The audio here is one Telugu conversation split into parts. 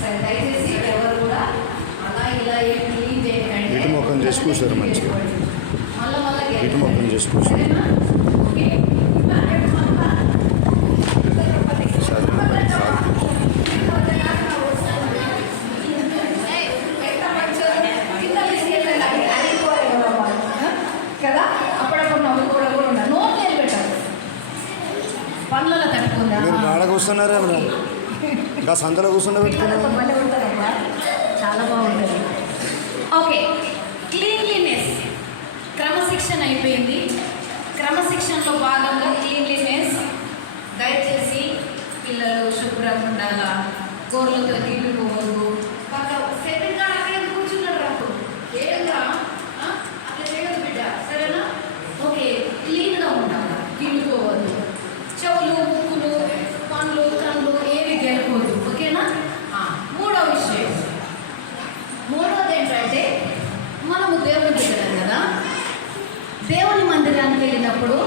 సరే దయచేసి ఎవరు కూడా అలా ఇలా ఏం క్లీన్ చేయకండి. ఇటు ముఖం చేసి కూర్చోరు మంచిగా. మళ్ళీ ఇటు ముఖం చేసి కూర్చోరు. కదా అప్పుడప్పుడు నవ్వుకోవడం కూడా ఉండాలి. నోట్ పెట్టాలి, పనులలో తట్టుకుందా. మీరు గాడ కూర్చున్నారా ఇంకా సంతలో కూర్చుండ పెట్టుకున్నా చాలా బాగుంటుంది. ఓకే, క్లీన్లీనెస్ క్రమశిక్షణ అయిపోయింది. క్రమశిక్షణలో భాగంగా క్లీన్లీనెస్. దయచేసి పిల్లలు శుభ్రంగా ఉండాలా, గోర్లతో నీళ్లు పోవద్దు. పక్క సెకండ్ గా అక్కడ కూర్చున్నాడు రాకు ఏంద్రా అట్లా చేయదు బిడ్డ, సరేనా? ఓకే, క్లీన్గా ఉండాలి, నీళ్లు పోవద్దు. చెవులు, ముక్కులు, పండ్లు, కళ్ళు ఏవి గెలకూడదు. ఓకేనా? మూడో విషయం, మూడోది ఏంటంటే మనము దేవుని బిడ్డలం కదా. దేవుని మందిరానికి వెళ్ళినప్పుడు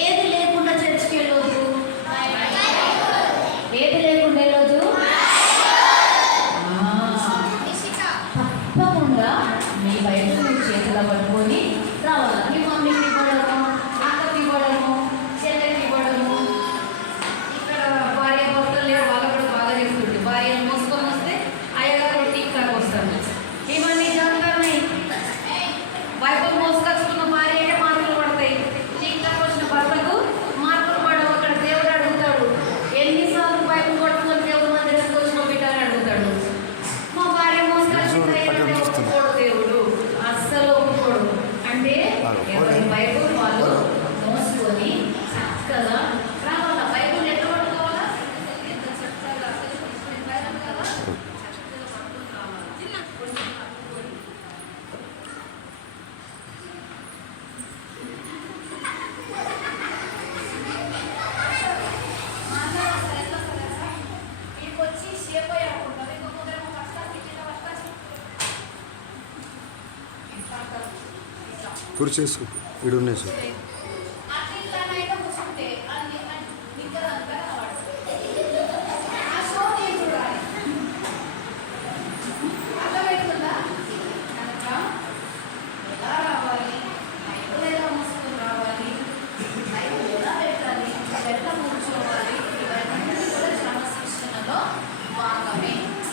ఏది లేకుండా చర్చికి వెళ్ళొద్దు. ఏది లేకుండా వెళ్ళొద్దు. తప్పకుండా మీ బైబిల్ మీ చేతిలో పట్టుకొని రావాలి. మీ మమ్మీకి ఇవ్వడము, అక్కకి ఇవ్వడము, చెల్లెకి ఇవ్వడము. ఇక్కడ భార్య భర్తలు లేరు, వాళ్ళు కూడా బాగా చేస్తుంది. భార్యను మోసుకొని వస్తే అయ్యగారు టీకాకు వస్తాడు. ఇవన్నీ జరుగుతాయి. బైబిల్ మోసుకొచ్చుకున్న భార్య అంటే మార్కులు పడతాయి. టీకాకు వచ్చిన భర్తకు మార్కులు పడవు. అక్కడ దేవుడు అడుగుతాడు, ఎన్నిసార్లు బైబిల్ పట్టుకొని దేవుడు మందిరానికి వచ్చిన బిడ్డని అడుగుతాడు. మా భార్య మోసుకొచ్చుకుంటాడు, దేవుడు అస్సలు ఒప్పుకోడు. అంటే ఎవరి బైబిల్ వాళ్ళు మోసుకొని చక్కగా రావాలా. బైబిల్ ఎట్లా పట్టుకోవాలా? ఎంత చక్కగా కదా. కుర్చేసుకో ఇడు ఉన్నాయి సార్.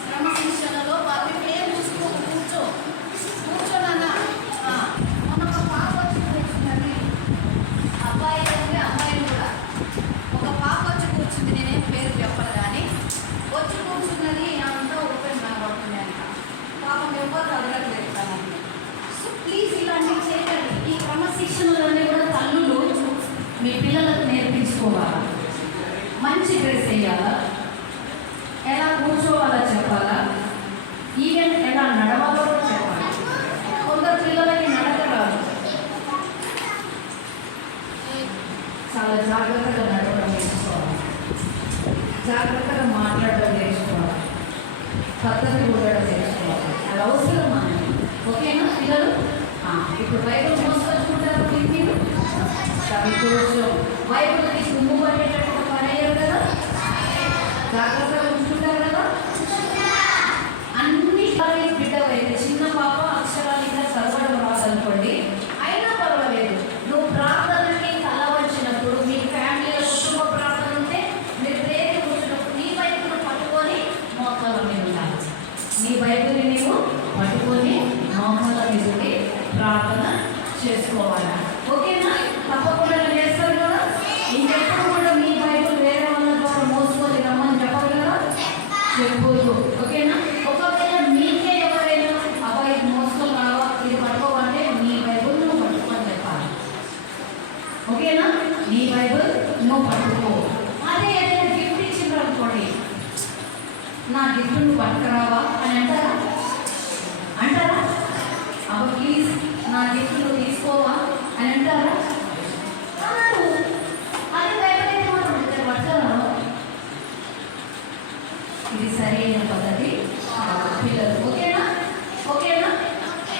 క్రమశిక్షణలో కూర్చోనన్నా మొన్న ఒక పాప వచ్చి కూర్చున్నది. అబ్బాయి అంటే అమ్మాయిలు కూడా ఒక పాప వచ్చి కూర్చుంది. నేనేం పేరు చెప్పను కానీ వచ్చి కూర్చున్నది. అంతా ఓపెన్ కనబడుతుంది అంట. పాపం ఎవరు అడగట్లేదు తనని. సో ప్లీజ్ ఇలాంటివి చేయకండి. ఈ క్రమశిక్షణలన్నీ కూడా తల్లులు మీ పిల్లలకు నేర్పించుకోవాలా. మంచి డ్రెస్ వేయాలా, ఎలా కూర్చోవాలో చెప్పాలా, ఈవెన్ ఎలా నడవాలో కూడా చెప్పాలి. కొందరు పిల్లలకి నడక రాదు. చాలా జాగ్రత్తగా నడవడం నేర్చుకోవాలి, జాగ్రత్తగా మాట్లాడడం నేర్చుకోవాలి, పద్ధతి ఉండడం నేర్చుకోవాలి. అది అవసరం మనకి. ఓకేనా పిల్లలు? ఇప్పుడు బైబిల్ మోసుకొచ్చుకుంటారు మీరు. కూర్చో బైబిల్ తీసి గుమ్ము పట్టేటట్టు పడేయరు కదా, జాగ్రత్తగా ఉంచుకుంటారు కదా. అన్ని బిడ్డవైతే చిన్న పాప అక్షరాలు ఇంకా చదవడం రాదనుకోండి, అయినా పర్వాలేదు. నువ్వు ప్రార్థనకి తల వచ్చినప్పుడు మీ ఫ్యామిలీలో కుటుంబ ప్రార్థన ఉంటే మీరు ప్రేమ కూర్చున్నప్పుడు నీ బైబిల్ని పట్టుకొని మోకాళ్ళ మీద ఉండాలి. నీ బైబిల్ని నీవు పట్టుకొని మోకాళ్ళ మీదకి ప్రార్థన చేసుకోవాలి. ఓకేనా? తప్పకుండా చేస్తారు కదా. ఇంకెప్పుడు కూడా మీ బైబిల్ వేరే వాళ్ళ ద్వారా మోసుకొని రమ్మని చెప్పదు కదా, చెప్పదు. ఓకేనా? ఒకవేళ మీకే ఎవరైనా అబ్బాయి మోసుకొని రావా, ఇది పట్టుకోవాలంటే నీ బైబిల్ నువ్వు పట్టుకొని చెప్పాలి. ఓకేనా? నీ బైబిల్ నువ్వు పట్టుకో. అదే ఏదైనా గిఫ్ట్ ఇచ్చిండ్రు అనుకోండి, నా గిఫ్ట్ నువ్వు పట్టుకురావా అని అంటారా? అంటారా? అబ్బా ప్లీజ్ నా గిఫ్ట్ నువ్వు తీసుకోవా అని అంటారా? అన్నారు. అది బయటైతే మనం పట్టుకురావా? ఇది సరైన పద్ధతి పిల్లలు. ఓకేనా? ఓకేనా?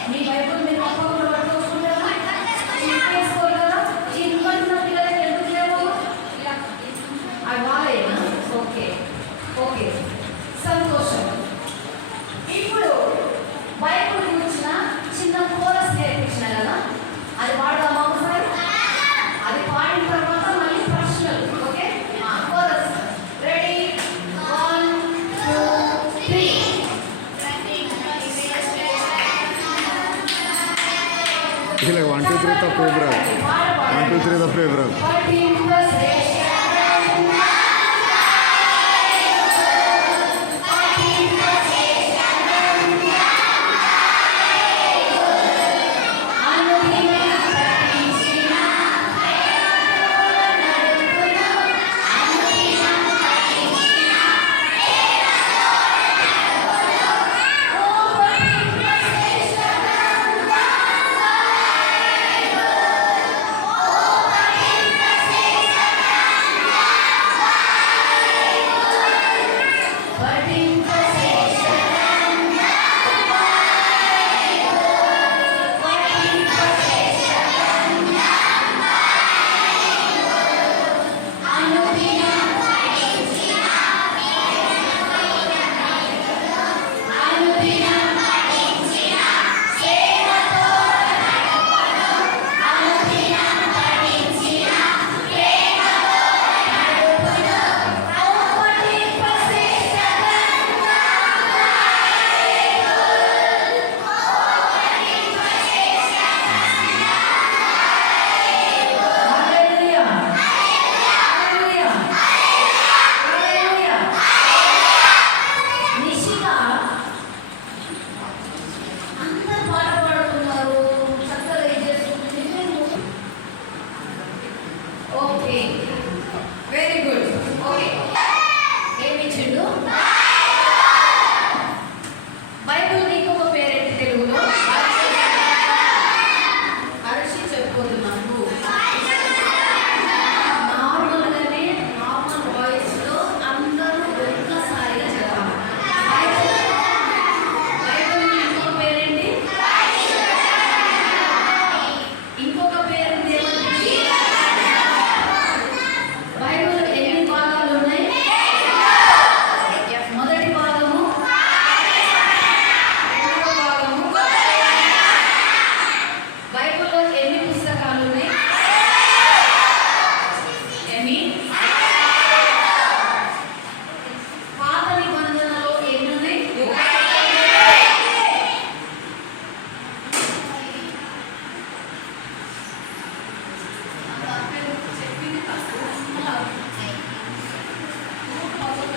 మీ బైబిల్ మీరు తప్పకుండా పట్టుకోసుకుంటారా? తీసుకోరు కదా. ఈ ఇబ్బంది పిల్లలకి ఎందుకు లేవు? అవి వాళ్ళేనా? ఓకే ఓకే, సంతోషం. 3. ఇలా 1 2 3 తప్పు ఎదురా 1 2 3 తప్పు ఎదురా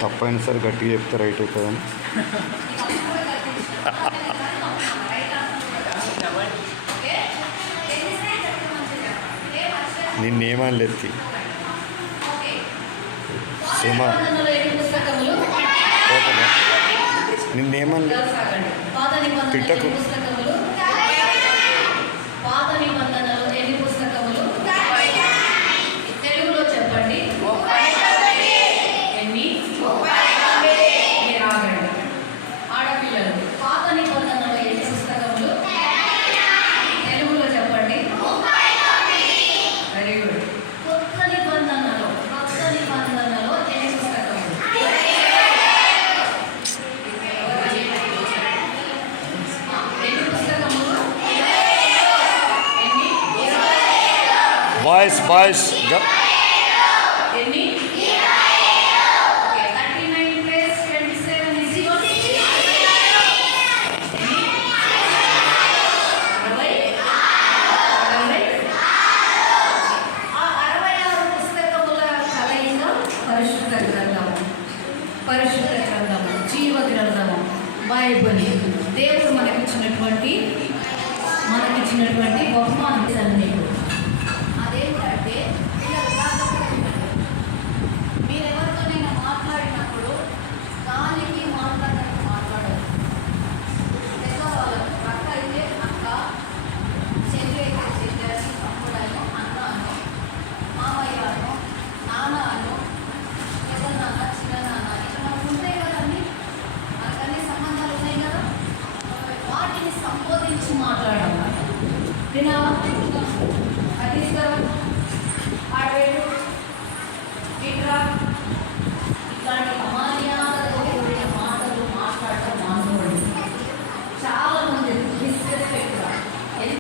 తప్పైనా సరే గట్టిగా చెప్తే రైట్ అవుతుందని నిన్నేమని లెత్తి సుమా నిన్నేమని తిట్టకు పాత నిబంధనలో ఎన్ని పుస్తకములు? తెలుగులో చెప్పండి. ఎన్ని? మీరు ఆగండి. ఆడపిల్లలు, పాత నిబంధనలో ఎన్ని పుస్తకములు? తెలుగులో చెప్పండి. Very good. కొత్త నిబంధనలో ఎన్ని పుస్తకములు? ఎన్ని పుస్తకములు? బాయ్స్ ఎన్ని? 39 plus 27 is equal to 60. ఆ 66 పుస్తకముల కలయిక పరిశుద్ధ గ్రంథము, జీవ గ్రంథము, బైబిల్. దేవుడు మనకిచ్చినటువంటి బహుమానం మీకు. అదేంటంటే మీరు ఎవరితోనైనా మాట్లాడినప్పుడు గాలికి మాట్లాడడానికి మాట్లాడదు. పెద్దవాళ్ళకు అక్క అయితే అక్క, చెల్లి అయితే చెల్లి, తమ్ముడను అన్న అను, మామయ్య అను, నాన్న అను, పెద్ద నాన్న, చిన్న నాన్న, ఇట్లా మనకు ఉంటాయి కదండి. మనకన్నీ సంబంధాలు ఉన్నాయి కదా. వాటిని సంబోధించి మాట్లాడాలి. వినావా? అది తీసుకురా.